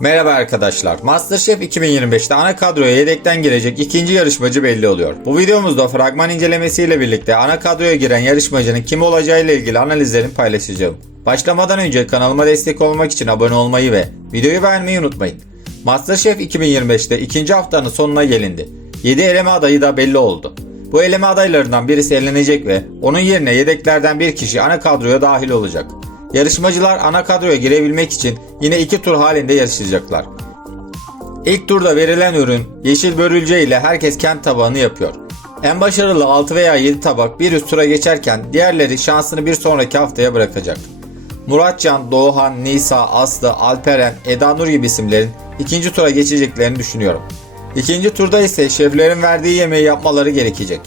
Merhaba arkadaşlar. Masterchef 2025'te ana kadroya yedekten girecek ikinci yarışmacı belli oluyor. Bu videomuzda fragman incelemesiyle birlikte ana kadroya giren yarışmacının kim olacağıyla ilgili analizlerimi paylaşacağım. Başlamadan önce kanalıma destek olmak için abone olmayı ve videoyu beğenmeyi unutmayın. Masterchef 2025'te ikinci haftanın sonuna gelindi. 7 eleme adayı da belli oldu. Bu eleme adaylarından birisi elenecek ve onun yerine yedeklerden bir kişi ana kadroya dahil olacak. Yarışmacılar ana kadroya girebilmek için yine iki tur halinde yarışacaklar. İlk turda verilen ürün yeşil börülce ile herkes kent tabağını yapıyor. En başarılı 6 veya 7 tabak bir üst tura geçerken diğerleri şansını bir sonraki haftaya bırakacak. Muratcan, Doğuhan, Nisa, Aslı, Alperen, Eda Nur gibi isimlerin ikinci tura geçeceklerini düşünüyorum. İkinci turda ise şeflerin verdiği yemeği yapmaları gerekecek.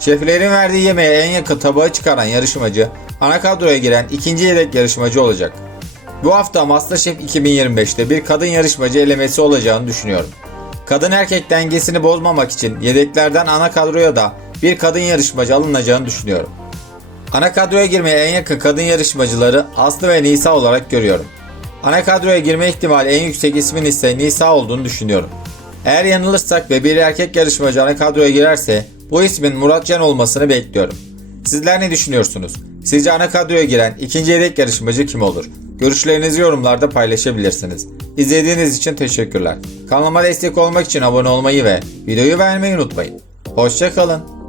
Şeflerin verdiği yemeğe en yakın tabağı çıkaran yarışmacı ana kadroya giren ikinci yedek yarışmacı olacak. Bu hafta Masterchef 2025'te bir kadın yarışmacı elemesi olacağını düşünüyorum. Kadın erkek dengesini bozmamak için yedeklerden ana kadroya da bir kadın yarışmacı alınacağını düşünüyorum. Ana kadroya girmeye en yakın kadın yarışmacıları Aslı ve Nisa olarak görüyorum. Ana kadroya girme ihtimali en yüksek ismin ise Nisa olduğunu düşünüyorum. Eğer yanılırsak ve bir erkek yarışmacı ana kadroya girerse bu ismin Muratcan olmasını bekliyorum. Sizler ne düşünüyorsunuz? Sizce ana kadroya giren ikinci yedek yarışmacı kim olur? Görüşlerinizi yorumlarda paylaşabilirsiniz. İzlediğiniz için teşekkürler. Kanalıma destek olmak için abone olmayı ve videoyu beğenmeyi unutmayın. Hoşçakalın.